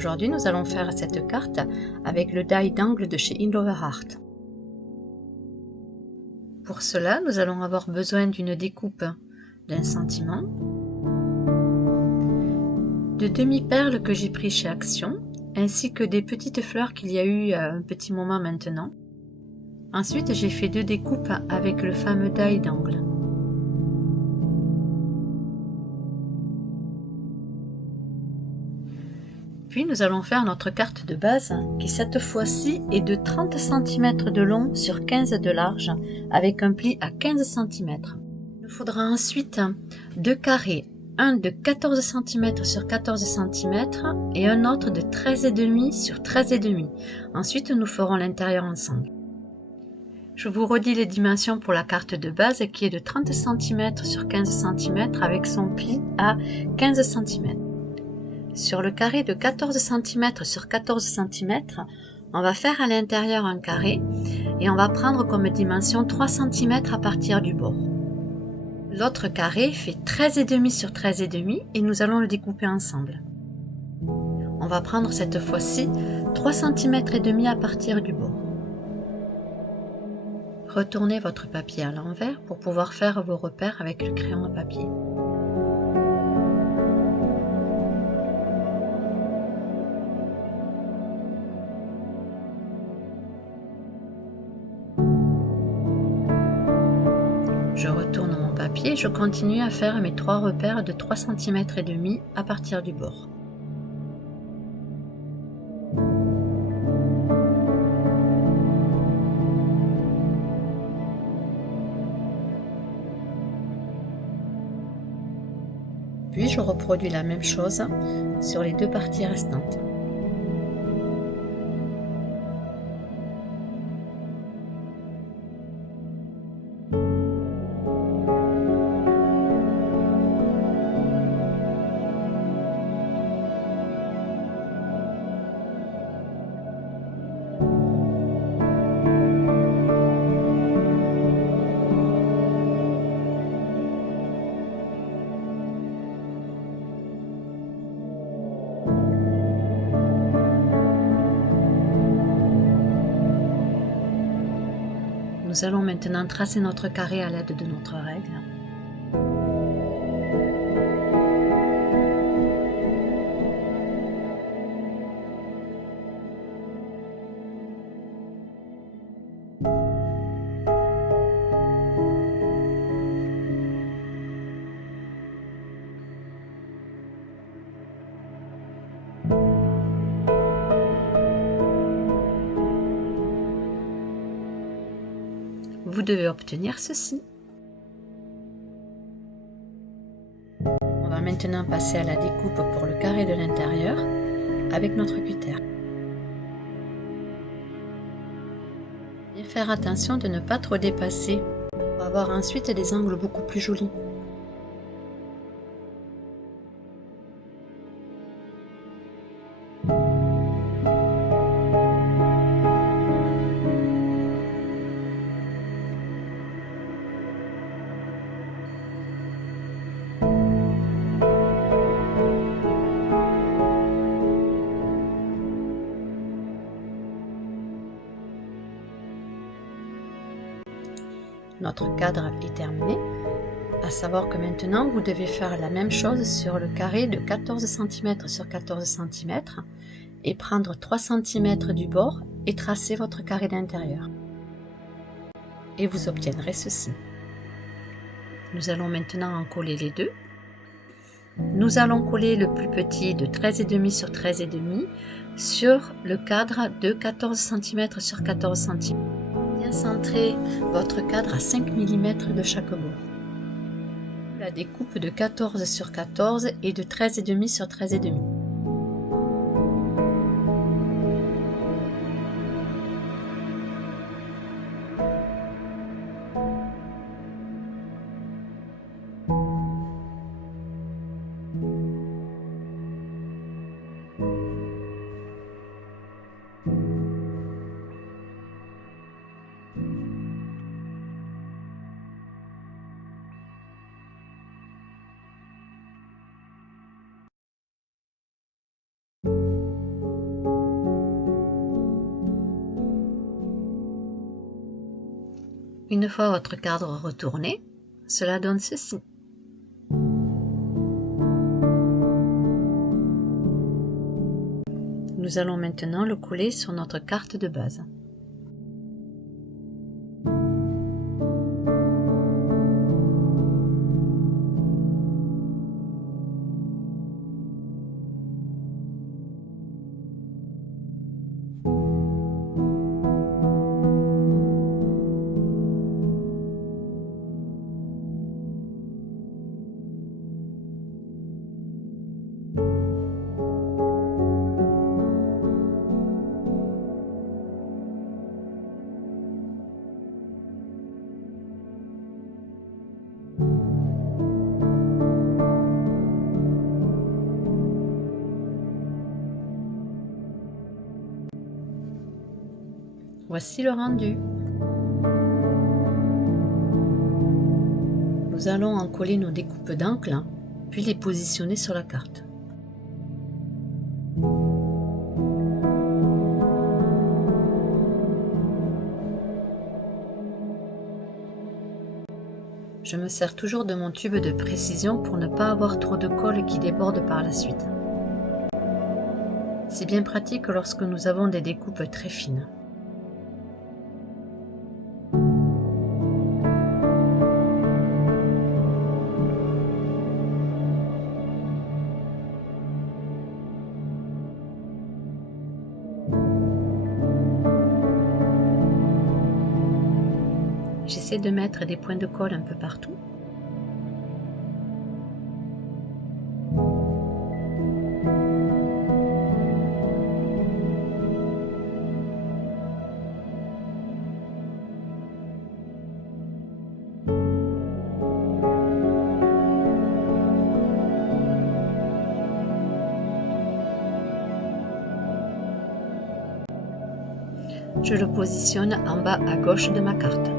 Aujourd'hui, nous allons faire cette carte avec le die d'angle de chez Inloverart. Pour cela, nous allons avoir besoin d'une découpe d'1 cm, de demi-perles que j'ai pris chez Action, ainsi que des petites fleurs qu'il y a eu un petit moment maintenant. Ensuite, j'ai fait 2 découpes avec le fameux die d'angle. Puis nous allons faire notre carte de base qui cette fois-ci est de 30 cm de long sur 15 de large avec un pli à 15 cm. Il nous faudra ensuite 2 carrés, un de 14 cm sur 14 cm et un autre de 13,5 sur 13,5. Ensuite nous ferons l'intérieur ensemble. Je vous redis les dimensions pour la carte de base qui est de 30 cm sur 15 cm avec son pli à 15 cm. Sur le carré de 14 cm sur 14 cm, on va faire à l'intérieur un carré et on va prendre comme dimension 3 cm à partir du bord. L'autre carré fait 13,5 sur 13,5 et nous allons le découper ensemble. On va prendre cette fois-ci 3 cm et demi à partir du bord. Retournez votre papier à l'envers pour pouvoir faire vos repères avec le crayon à papier. Je retourne mon papier et je continue à faire mes 3 repères de 3 cm et demi à partir du bord. Puis je reproduis la même chose sur les 2 parties restantes. Nous allons maintenant tracer notre carré à l'aide de notre règle. Vous devez obtenir ceci. On va maintenant passer à la découpe pour le carré de l'intérieur avec notre cutter. Et faire attention de ne pas trop dépasser pour avoir ensuite des angles beaucoup plus jolis. Notre cadre est terminé, à savoir que maintenant vous devez faire la même chose sur le carré de 14 cm sur 14 cm et prendre 3 cm du bord et tracer votre carré d'intérieur. Et vous obtiendrez ceci. Nous allons maintenant en coller les deux. Nous allons coller le plus petit de 13,5 sur 13,5 sur le cadre de 14 cm sur 14 cm. Bien centrer votre cadre à 5 mm de chaque bord. La découpe de 14 sur 14 et de 13,5 sur 13,5. Une fois votre cadre retourné, cela donne ceci. Nous allons maintenant le coller sur notre carte de base. Voici le rendu. Nous allons en coller nos découpes d'encre, puis les positionner sur la carte. Je me sers toujours de mon tube de précision pour ne pas avoir trop de colle qui déborde par la suite. C'est bien pratique lorsque nous avons des découpes très fines. J'essaie de mettre des points de colle un peu partout. Je le positionne en bas à gauche de ma carte.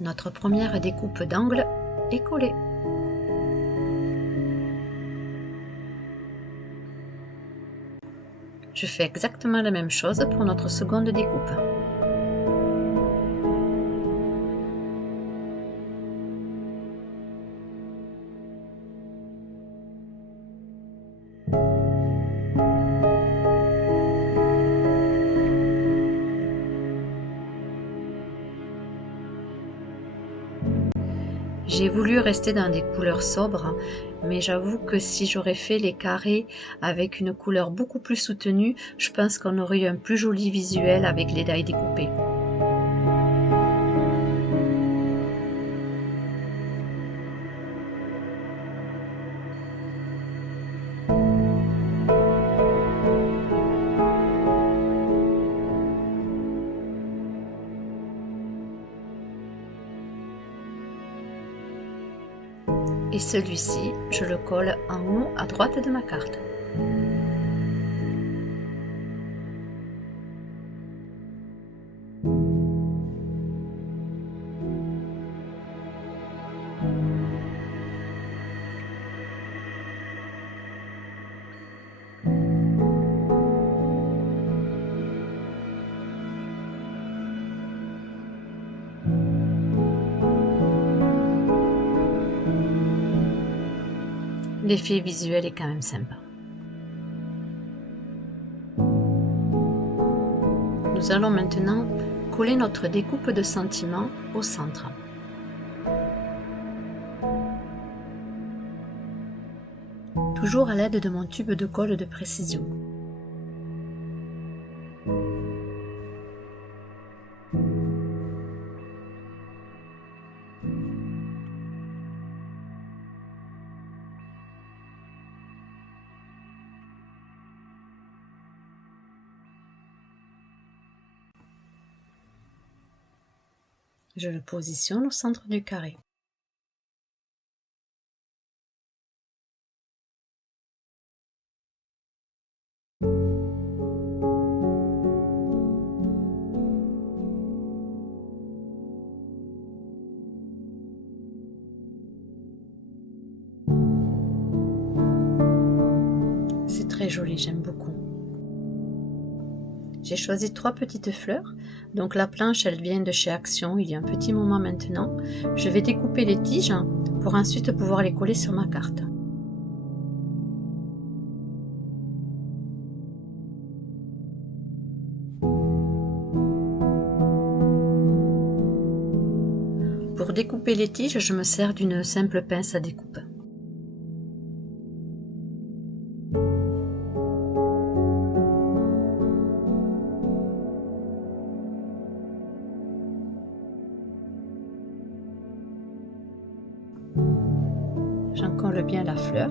Notre première découpe d'angle est collée. Je fais exactement la même chose pour notre seconde découpe. J'ai voulu rester dans des couleurs sobres, mais j'avoue que si j'aurais fait les carrés avec une couleur beaucoup plus soutenue, je pense qu'on aurait eu un plus joli visuel avec les dailles découpées. Et celui-ci, je le colle en haut à droite de ma carte. L'effet visuel est quand même sympa. Nous allons maintenant coller notre découpe de sentiments au centre. Toujours à l'aide de mon tube de colle de précision. Je le positionne au centre du carré. joli, j'aime beaucoup. J'ai choisi 3 petites fleurs. Donc la planche, elle vient de chez Action, il y a un petit moment maintenant. Je vais découper les tiges pour ensuite pouvoir les coller sur ma carte. Pour découper les tiges, je me sers d'une simple pince à découpe. J'encolle bien la fleur.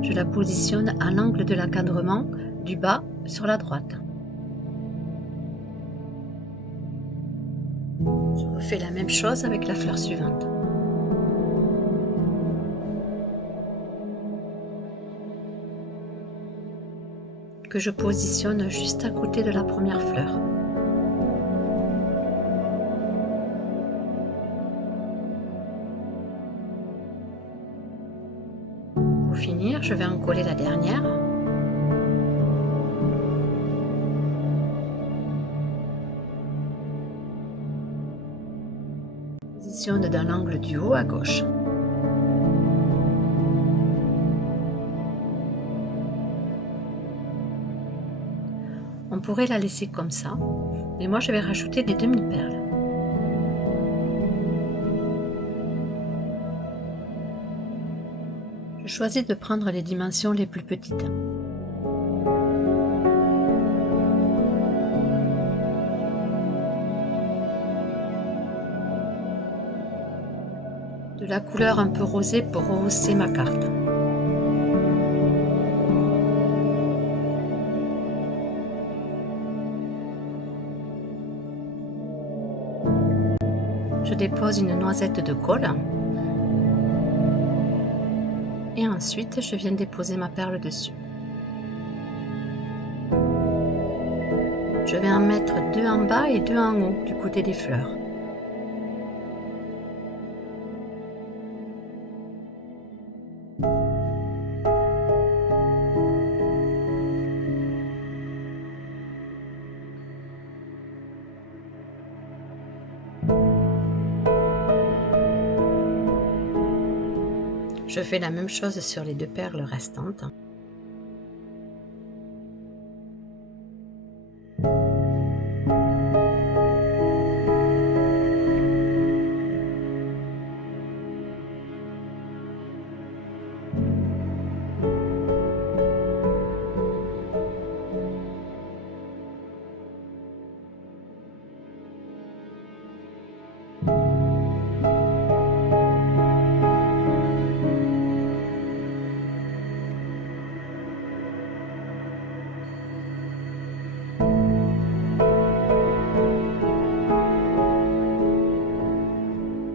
Je la positionne à l'angle de l'encadrement du bas sur la droite. Je refais la même chose avec la fleur suivante. Que je positionne juste à côté de la première fleur. Pour finir, je vais en coller la dernière. Positionne dans l'angle du haut à gauche. On pourrait la laisser comme ça, mais moi je vais rajouter des demi-perles. Je choisis de prendre les dimensions les plus petites. De la couleur un peu rosée pour rehausser ma carte. Je dépose une noisette de colle et ensuite je viens déposer ma perle dessus. Je vais en mettre 2 en bas et 2 en haut du côté des fleurs. Je fais la même chose sur les 2 perles restantes.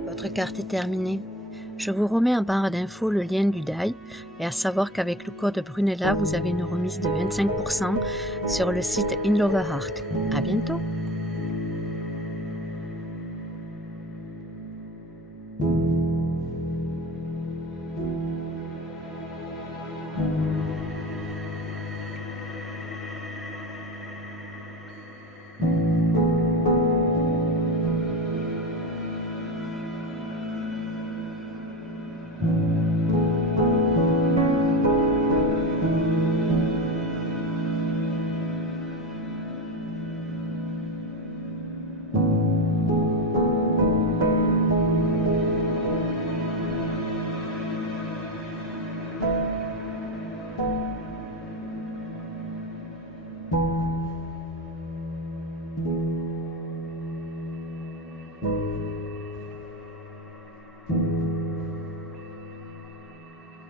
Votre carte est terminée. Je vous remets en barre d'infos le lien du die et à savoir qu'avec le code Brunella, vous avez une remise de 25% sur le site In Love Art. À bientôt!